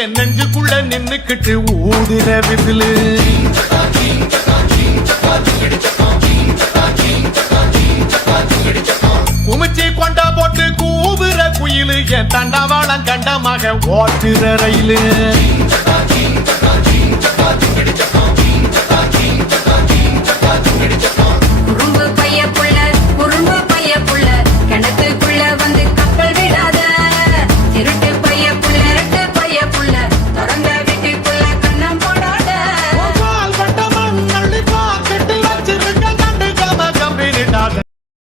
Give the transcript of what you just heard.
என் நெஞ்சுக்குள்ள நின்னுக்கிட்டு ஊதுற விசிலு குமிச்சி கொண்டா போட்டு கூவுற குயிலு என் தண்டவாளம் கண்டமாக ஓட்டுற ரயிலு Chaka